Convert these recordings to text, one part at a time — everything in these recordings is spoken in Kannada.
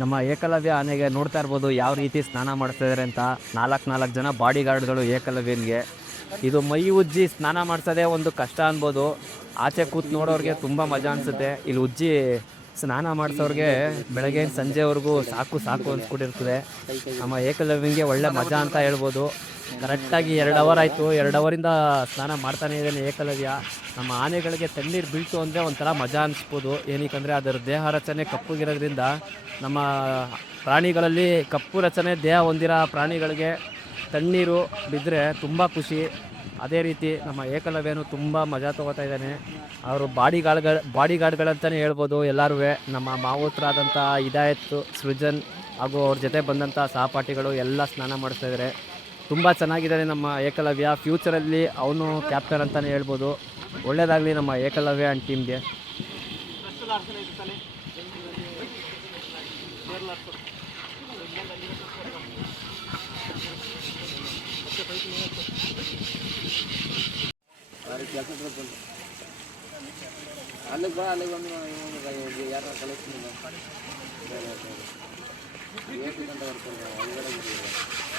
ನಮ್ಮ ಏಕಲವ್ಯ ಆನೆಗೆ ನೋಡ್ತಾ ಇರ್ಬೋದು ಯಾವ ರೀತಿ ಸ್ನಾನ ಮಾಡ್ತಾ ಇದ್ದಾರೆ ಅಂತ. ನಾಲ್ಕು ನಾಲ್ಕು ಜನ ಬಾಡಿ ಗಾರ್ಡ್ಗಳು ಏಕಲವ್ಯನಿಗೆ. ಇದು ಮೈ ಉಜ್ಜಿ ಸ್ನಾನ ಮಾಡಿಸೋದೇ ಒಂದು ಕಷ್ಟ ಅನ್ಬೋದು. ಆಚೆ ಕೂತ್ ನೋಡೋರಿಗೆ ತುಂಬ ಮಜಾ ಅನಿಸುತ್ತೆ. ಇಲ್ಲಿ ಉಜ್ಜಿ ಸ್ನಾನ ಮಾಡಿಸೋರಿಗೆ ಬೆಳಗ್ಗೆ ಸಂಜೆವರೆಗೂ ಸಾಕು ಸಾಕು ಅನ್ಸ್ಬಿಟ್ಟಿರ್ತದೆ. ನಮ್ಮ ಏಕಲವ್ಯಂಗೆ ಒಳ್ಳೆ ಮಜಾ ಅಂತ ಹೇಳ್ಬೋದು. ಕರೆಕ್ಟಾಗಿ ಎರಡು ಅವರ್ ಆಯಿತು ಎರಡು ಅವರಿಂದ ಸ್ನಾನ ಮಾಡ್ತಾನೆ ಇದ್ದಾನೆ ಏಕಲವ್ಯ. ನಮ್ಮ ಆನೆಗಳಿಗೆ ತಣ್ಣೀರು ಬೀಳ್ತು ಅಂದರೆ ಒಂಥರ ಮಜಾ ಅನಿಸ್ಬೋದು. ಏನಕ್ಕಂದರೆ ಅದರ ದೇಹ ರಚನೆ ಕಪ್ಪುಗಿರೋದ್ರಿಂದ ನಮ್ಮ ಪ್ರಾಣಿಗಳಲ್ಲಿ ಕಪ್ಪು ರಚನೆ, ದೇಹ ಹೊಂದಿರೋ ಪ್ರಾಣಿಗಳಿಗೆ ತಣ್ಣೀರು ಬಿದ್ದರೆ ತುಂಬ ಖುಷಿ. ಅದೇ ರೀತಿ ನಮ್ಮ ಏಕಲವ್ಯನು ತುಂಬ ಮಜಾ ತೊಗೋತಾ ಇದ್ದಾನೆ. ಅವರು ಬಾಡಿ ಬಾಡಿಗಾರ್ಡ್ಗಳಂತಲೇ ಬಾಡಿ ಗಾರ್ಡ್ಗಳಂತಲೇ ಹೇಳ್ಬೋದು ಎಲ್ಲರೂ ನಮ್ಮ ಮಾವೋತ್ರಾದಂಥ ಇದಾಯತ್ತು ಸೃಜನ್ ಹಾಗೂ ಅವ್ರ ಜೊತೆ ಬಂದಂಥ ಸಹಪಾಠಿಗಳು ಎಲ್ಲ ಸ್ನಾನ ಮಾಡಿಸ್ತಾ ಇದ್ದಾರೆ. ತುಂಬ ಚೆನ್ನಾಗಿದ್ದಾನೆ ನಮ್ಮ ಏಕಲವ್ಯ. ಫ್ಯೂಚರಲ್ಲಿ ಅವನು ಕ್ಯಾಪ್ಟನ್ ಅಂತಲೇ ಹೇಳ್ಬೋದು. ಒಳ್ಳೆಯದಾಗಲಿ ನಮ್ಮ ಏಕಲವ್ಯ ಆ್ಯಂಡ್ ಟೀಮ್ಗೆ ಅಲ್ಲಿಗೆ ಬಾ ಅಲ್ಲಿಗೆ ಬಂದು ಯಾರ ಕಲೆಕ್ಷನ್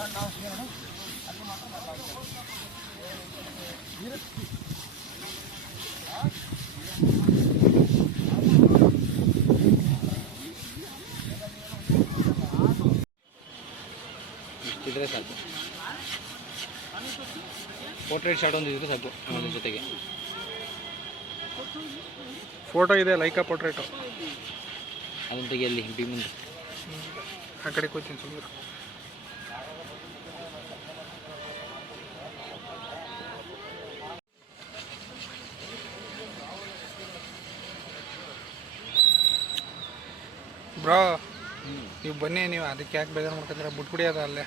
ಕೇಸರಿ ಕೊಡ್ತಾರೆ ಇಲ್ಲಿ ಕೇಸರಿ ಇದ್ರೆ ಸಾಕು. ಪೋರ್ಟ್ರೇಟ್ ಶಾಟ್ ಒಂದು ಇದ್ರೆ ಸಾಕು ಅದ್ರ ಜೊತೆಗೆ. ಫೋಟೋ ಇದೆ ಲೈಕಾ ಪೋರ್ಟ್ರೇಟು. ಅದನ್ನ ತೆಗೆಯಲ್ಲಿ ಹಿಂಪಿ ಮುಂದೆ. ಆ ಕಡೆ ಕೂತೀನಿ ಸುಮ್ಮನೆ ಬ್ರೋ ನೀವು ಬನ್ನಿ ನೀವು ಅದಕ್ಕೆ ಯಾಕೆ ಬೇಜಾರು ಮಾಡ್ಕೊತೀರ ಬಿಟ್ಬಿಡಿ ಅದ ಅಲ್ಲೇ.